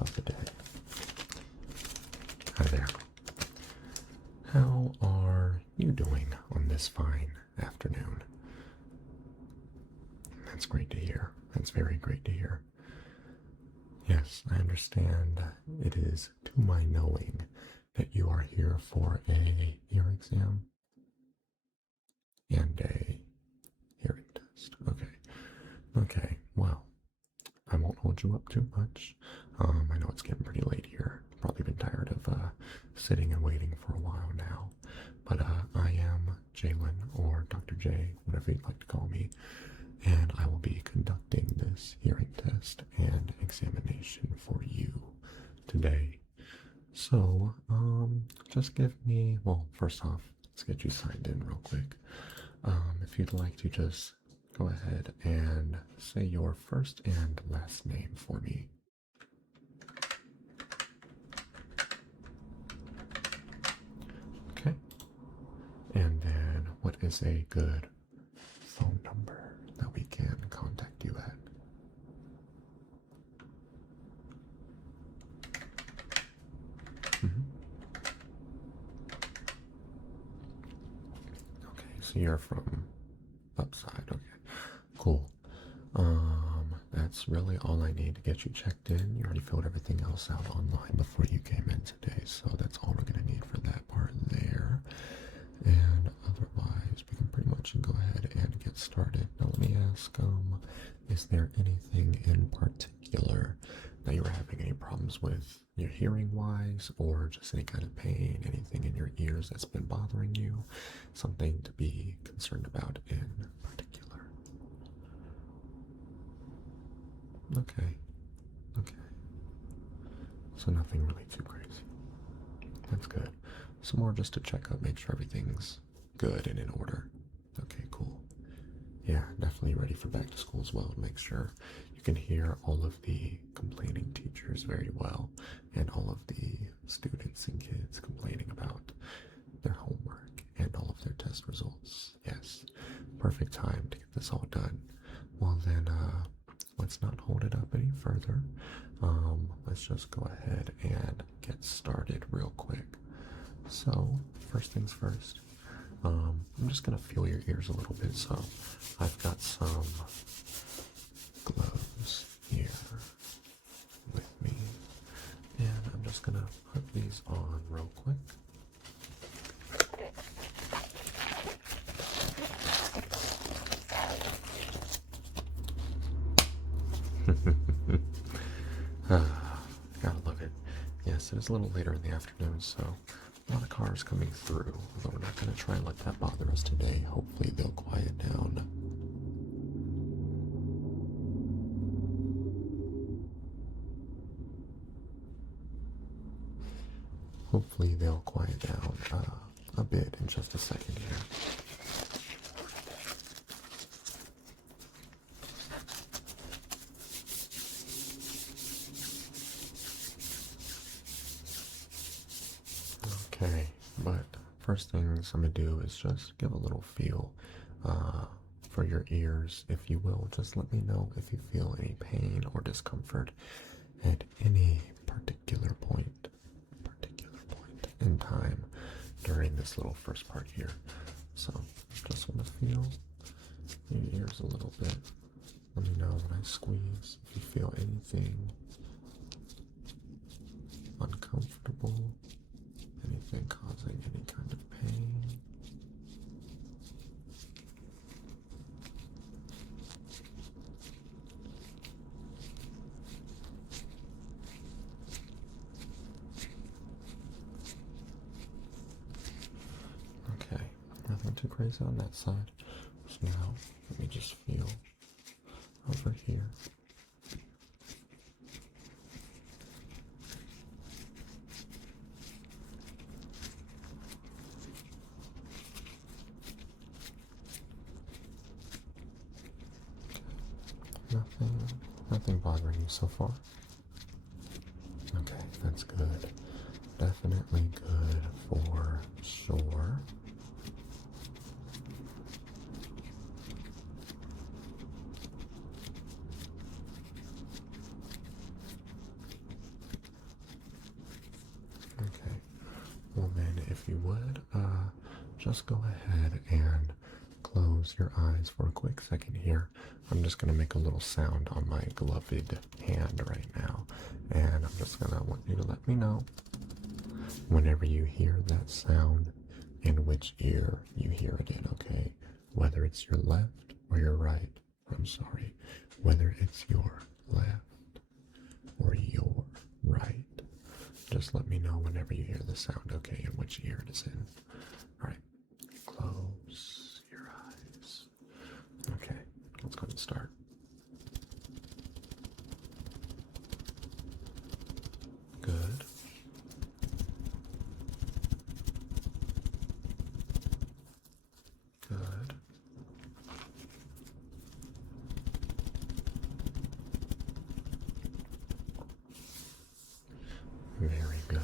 of the day. Hi there. How are you doing on this fine afternoon? That's great to hear. That's very great to hear. Yes, I understand it is to my knowing that you are here for a ear exam and a hearing test. Okay. Okay, well, I won't hold you up too much. I know it's getting pretty late here. Probably been tired of sitting and waiting for a while now. But I am Jalen, or Dr. J, whatever you'd like to call me, and I will be conducting this hearing test and examination for you today. So, just give me, well, first off, let's get you signed in real quick. If you'd like to just go ahead and say your first and last name for me. Okay. And then what is a good phone number that we can contact you at? Okay, so you're from upside. Okay, cool. That's really all I need to get you checked in. You already filled everything else out online before you came in today, so that's all we're gonna need for that part there. And otherwise, we can pretty much go ahead and get started. Now, let me ask, is there anything in particular that you were having any problems with your hearing wise, or just any kind of pain, anything in your ears that's been bothering you? Something to be concerned about in particular? Okay, okay. So nothing really too crazy. That's good. So more just to check up, make sure everything's good and in order. Okay, cool. Yeah, definitely ready for back to school as well. Make sure you can hear all of the complaining teachers very well, and all of the students and kids complaining about their homework and all of their test results. Yes, perfect time to get this all done. Well then, let's not hold it up any further. Let's just go ahead and get started real quick. So, first things first, I'm just gonna feel your ears a little bit. So, I've got some gloves here with me, and I'm just gonna put these on real quick. Gotta love it. Yes, it is a little later in the afternoon, so a lot of cars coming through. Although we're not gonna try and let that bother us today. Hopefully they'll quiet down. Hopefully they'll quiet down a bit in just a second here. Okay, but first things I'm gonna do is just give a little feel for your ears, if you will. Just let me know if you feel any pain or discomfort at any particular point in time during this little first part here. So just want to feel your ears a little bit. Let me know when I squeeze if you feel anything uncomfortable, anything causing any kind of pain. Okay, nothing too crazy on that side. So now, let me just feel over here. Nothing bothering you so far? Okay, that's good. Definitely good for sure. if you would, just go ahead and close your eyes for a quick second here. I'm just going to make a little sound on my gloved hand right now, and I'm just going to want you to let me know whenever you hear that sound in which ear you hear it in, okay? Whether it's your left or your right, I'm sorry, whether it's your left or your right, just let me know whenever you hear the sound, okay, and which ear it is in. All right, close your eyes. Okay, let's go ahead and start. Good. Good. Very good.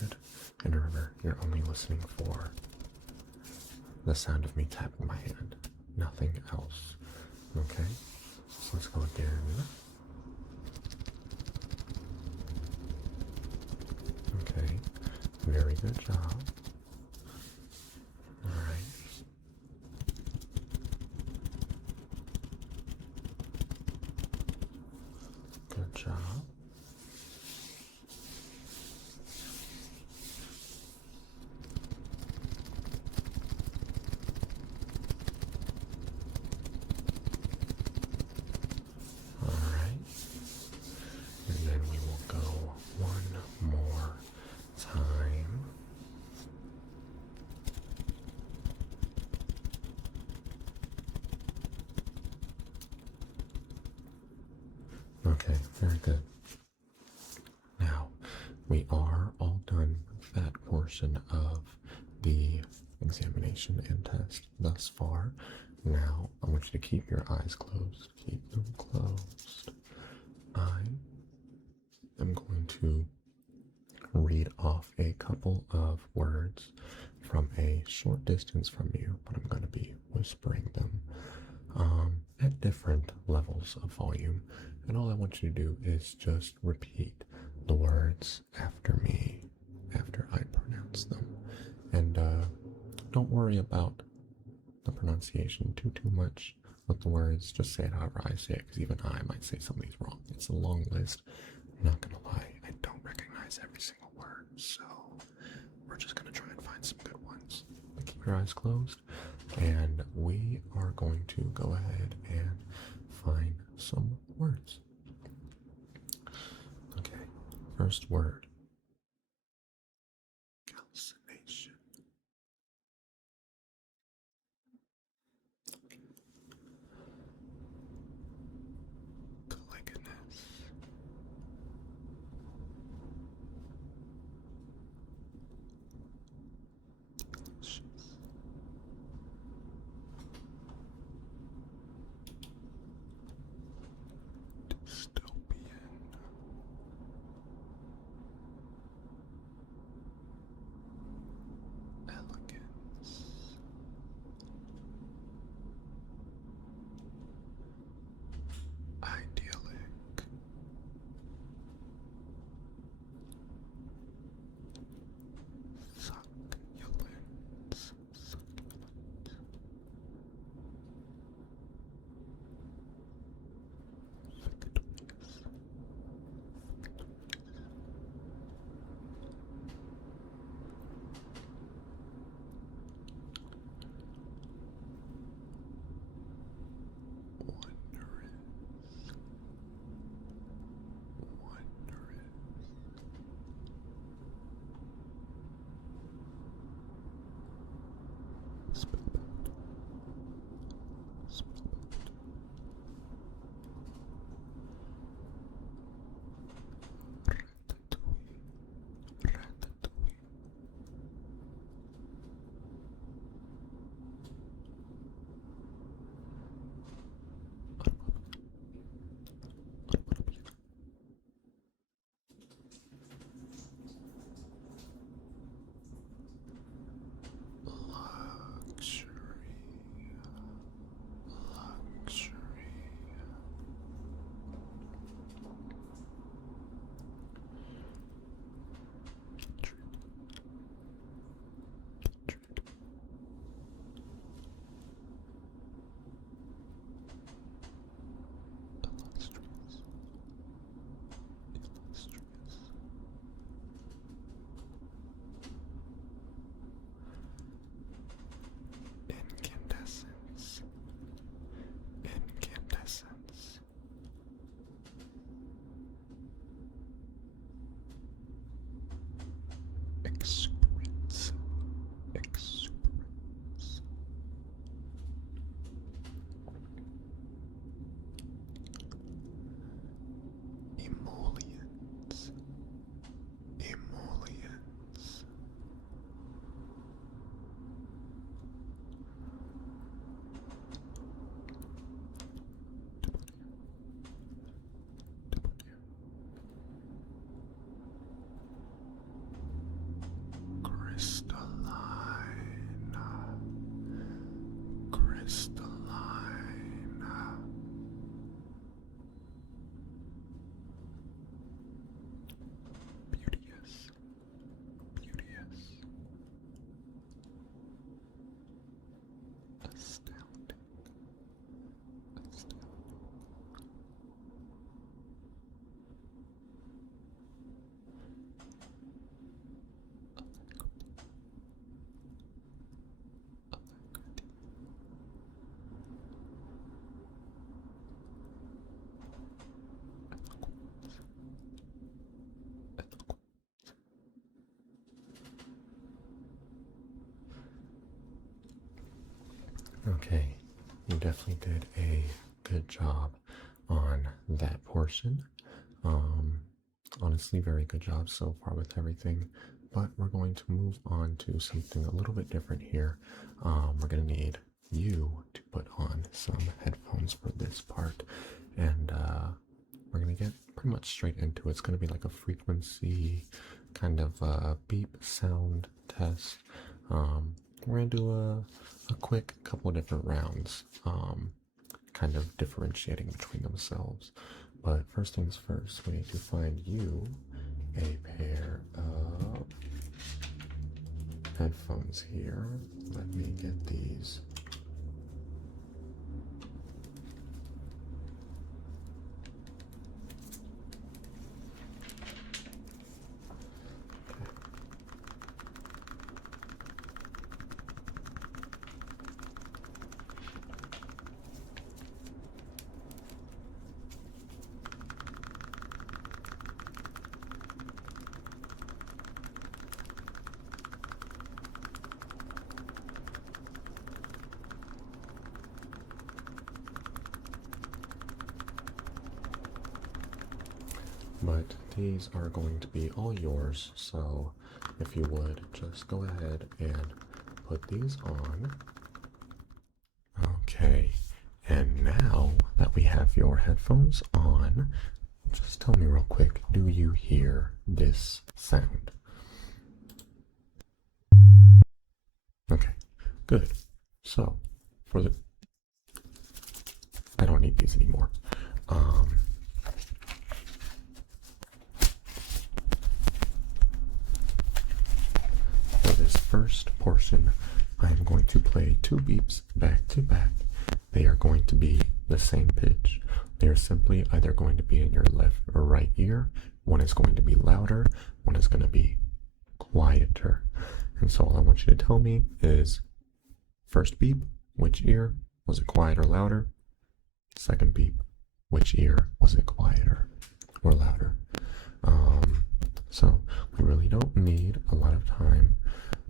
Good. And remember, you're only listening for the sound of me tapping my hand, nothing else. Okay? So let's go again. Okay. Very good job. All right. Good job. All right. And then we will go one more time. Okay, very good. Now, we are all done with that portion of the examination and test thus far. Now, I want you to keep your eyes closed. Keep them closed. I am going to read off a couple of words from a short distance from you, but I'm going to be whispering them at different levels of volume. And all I want you to do is just repeat the words after me, after I pronounce them. And don't worry about the pronunciation too much with the words. Just say it however I say it, because even I might say some of these wrong. It's a long list. I'm not gonna lie, I don't recognize every single word, so we're just gonna try and find some good ones. But keep your eyes closed, and we are going to go ahead and find some words. Okay, first word. Calcination. Caligonous. Delicious. Dystopian. crystalline, beauteous, beauteous, astounding, astounding. Okay, you definitely did a good job on that portion. Um, Honestly, very good job so far with everything. But we're going to move on to something a little bit different here. We're going to need you to put on some headphones for this part. And we're going to get pretty much straight into it. It's going to be like a frequency kind of beep sound test. We're going to do a quick couple different rounds, kind of differentiating between themselves. But first things first, we need to find you a pair of headphones here. Let me get these. But these are going to be all yours, so if you would just go ahead and put these on. Okay, and now that we have your headphones on, just tell me real quick, do you hear this sound? Okay, good. So, for the... I don't need these anymore. For this first portion, I am going to play two beeps back to back. They are going to be the same pitch. They are simply either going to be in your left or right ear. One is going to be louder, one is going to be quieter. And so all I want you to tell me is first beep, which ear? Was it quiet or louder? Second beep, which ear? Was it quieter or louder? So we really don't need a lot of time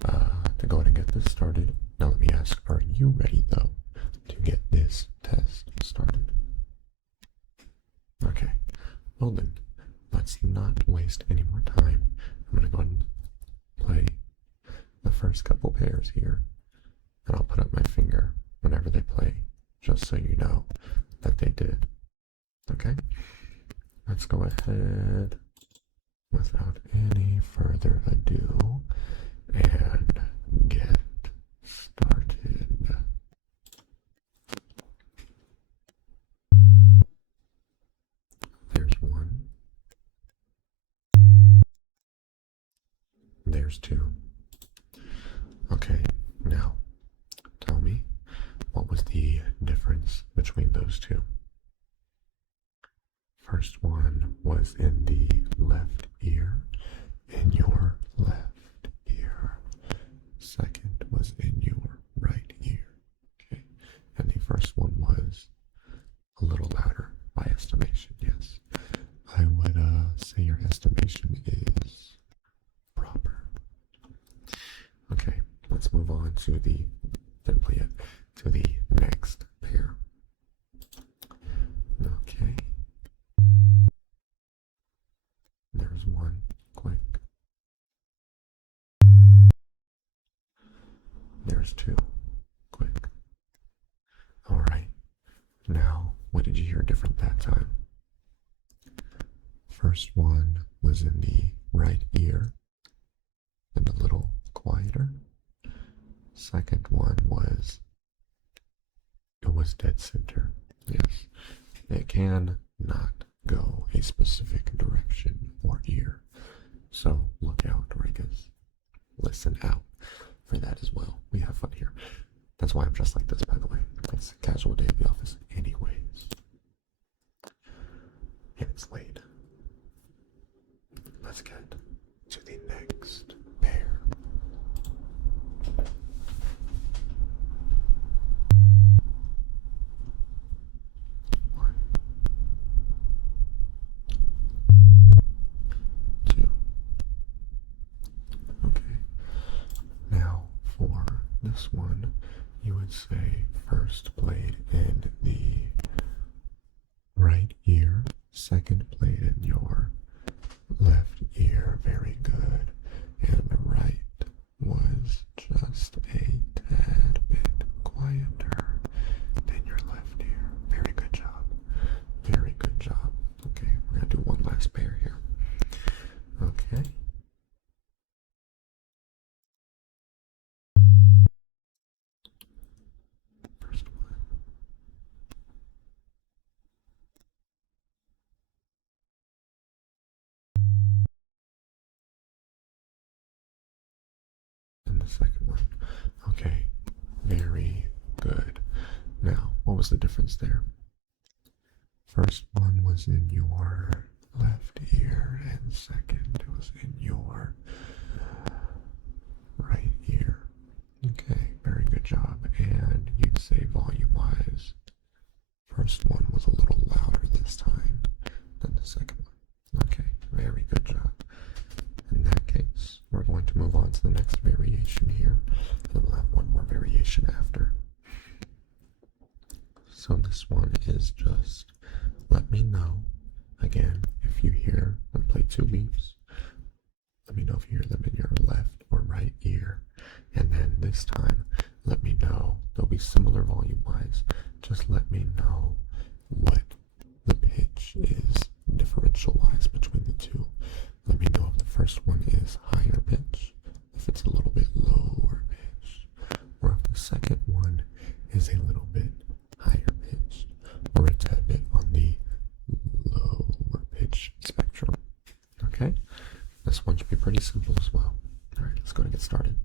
to go ahead and get this started. Now let me ask, are you ready though to get this test started? Okay, well then, let's not waste any more time. I'm gonna go ahead and play the first couple pairs here, and I'll put up my finger whenever they play, just so you know that they did. Okay, let's go ahead without any further ado and get started. There's one. There's two. Okay, now tell me, what was the difference between those two? First one was in the left ear, in your left ear. Second was in your right ear. Okay, and the first one was a little louder by estimation, yes. I would say your estimation is proper. Okay, let's move on to the next pair. Okay. There's one. Click. There's two. Click. Alright. Now, what did you hear different that time? First one was in the right ear and a little quieter. Second one was was dead center. Yes, it can not go a specific direction or ear. So look out, Rikus. Listen out for that as well. We have fun here. That's why I'm dressed like this, by the way. It's a casual day at the office, anyways. And it's late. Let's get to the next pair. One, two. Okay. Now for this one, you would say first played in the right ear, second played in your left ear. Very good. And the right was just a tad bit quieter than your left ear. Very good job. Very good job. Okay, we're going to do one last pair here. Okay. First one. And the second one. Okay, very good. Now, what was the difference there? First one was in your left ear, and second was in your right ear. Okay, very good job. And you'd say volume-wise, first one was a little louder this time than the second one. Okay, very good job. In that case, we're going to move on to the next variation here, and we'll have one more variation after. So this one is just, let me know, again, if you hear and play two beeps, let me know if you hear them in your left or right ear. And then this time, let me know, they'll be similar volume-wise, just let me know what the pitch is differential-wise between the two. Let me know if the first one is higher pitch, if it's a little bit lower pitch, or if the second one is a little bit higher pitched, or a tad bit on the lower pitch spectrum. Okay? This one should be pretty simple as well. Alright, let's go and get started.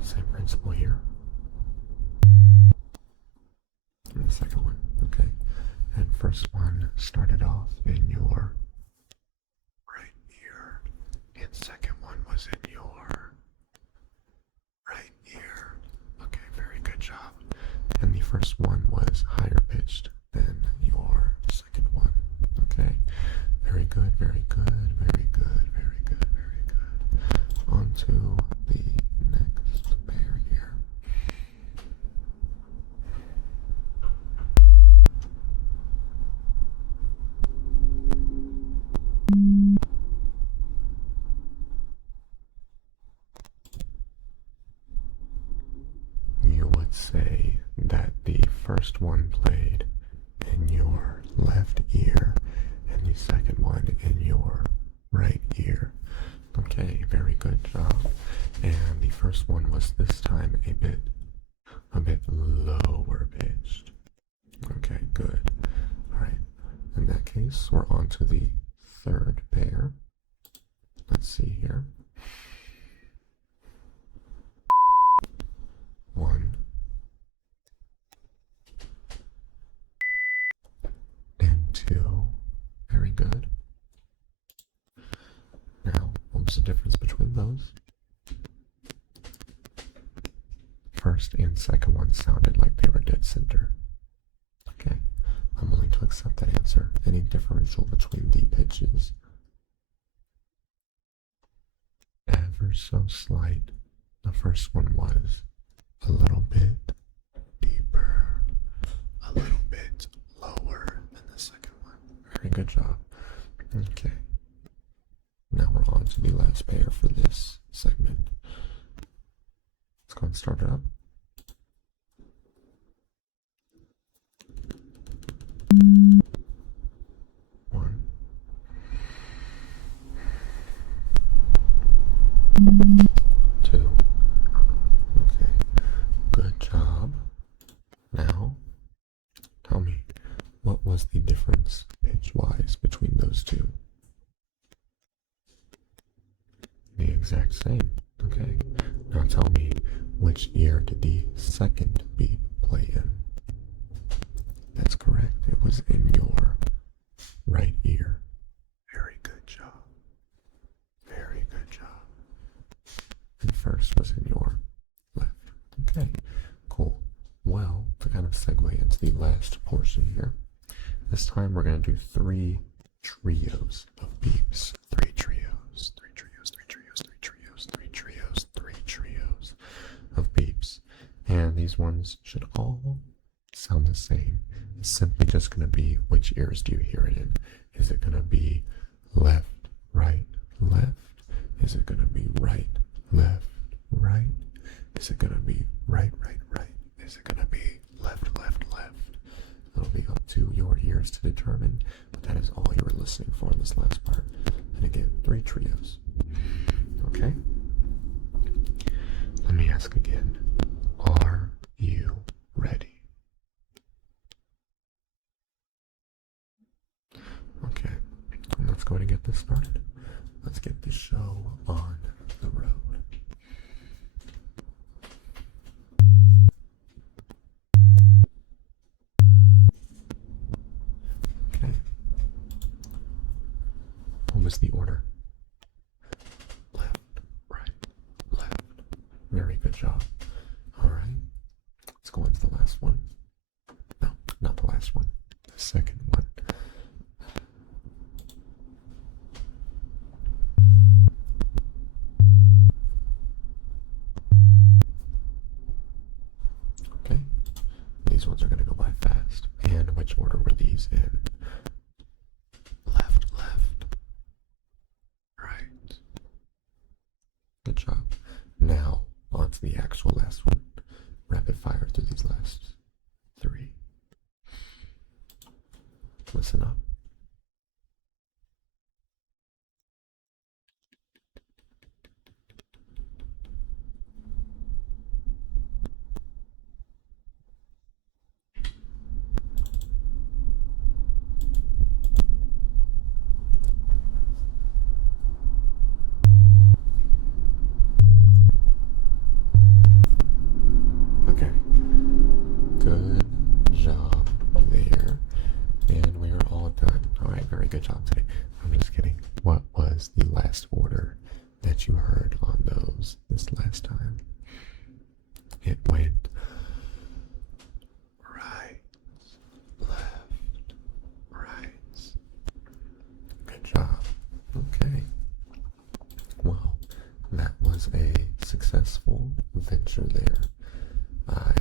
Same principle here. And the second one, okay? And first one started off in your right ear, and second one was in your right ear. Okay, very good job. And the first one was higher pitched than your second one. Okay, very good, very good, very good, very good, very good. On to the next pair here. You would say that the first one played in your left ear and the second one in your right ear. Okay, very good job. And the first one was this time a bit lower pitched. Okay, good. Alright, in that case, we're on to the third pair. Let's see here. 1 and 2. Very good. Now, what was the difference between those? First and second one sounded like they were dead center. Okay, I'm willing to accept that answer. Any differential between the pitches? Ever so slight. The first one was a little bit deeper, a little bit lower than the second one. Very good job. Okay. Now we're on to the last pair for this segment. Let's go and start it up. One. Two. Okay. Good job. Now, tell me, what was the difference pitch-wise between those two? The exact same. Okay. Now tell me, which ear did the second beat play in? That's correct. It was in your right ear. Very good job. Very good job. And first was in your left. Okay, cool. Well, to kind of segue into the last portion here, this time we're going to do 3 trios of beeps. 3 trios, 3 trios, 3 trios, 3 trios, 3 trios, 3 trios of beeps. And these ones should all sound the same. It's simply just going to be which ears do you hear it in. Is it going to be left, right, left? Is it going to be right, left, right? Is it going to be right, right, right? Is it going to be left, left, left? It'll be up to your ears to determine, but that is all you were listening for in this last part. And again, 3 trios. Okay? Let me ask again. Are you ready? Okay, let's go ahead and get this started. Let's get the show on the road. Okay. What was the order? Left, right, left. Very good job. All right. Let's go on to the last one. No, not the last one. The second one. Okay. These ones are going to go by fast. And which order were these in? Left, left, right. Good job. Now, on to the actual last one. Rapid fire through these last 3. Listen up. Okay. Good job there. And we are all done. Alright, very good job today. I'm just kidding. What was the last order that you heard on those this last time? It went right, left, right. Good job. Okay. Well, that was a successful venture there.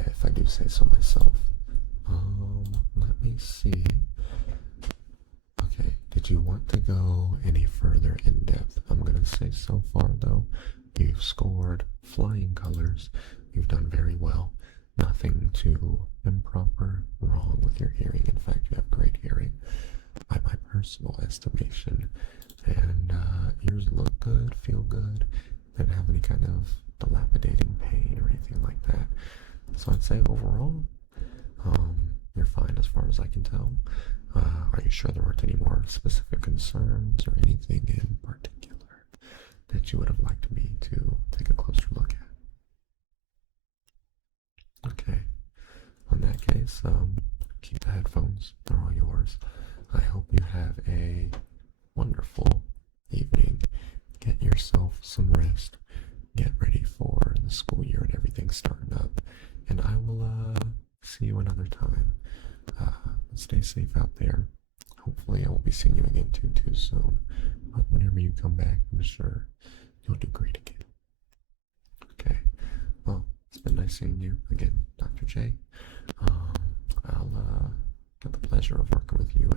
If I do say so myself. Let me see. Okay, did you want to go any further in depth? I'm gonna say so far though, you've scored flying colors. You've done very well. Nothing too improper, wrong with your hearing. In fact, you have great hearing by my personal estimation. And ears look good, feel good. Didn't have any kind of dilapidating pain or anything like that. So I'd say overall, you're fine as far as I can tell. Are you sure there weren't any more specific concerns or anything in particular that you would have liked me to take a closer look at? Okay. In that case, keep the headphones. They're all yours. I hope you have a wonderful evening. Get yourself some rest. Get ready for the school year and everything starting up. And I will see you another time. Stay safe out there. Hopefully I won't be seeing you again too soon. But whenever you come back, I'm sure you'll do great again. Okay. Well, it's been nice seeing you again, Dr. J. I'll get the pleasure of working with you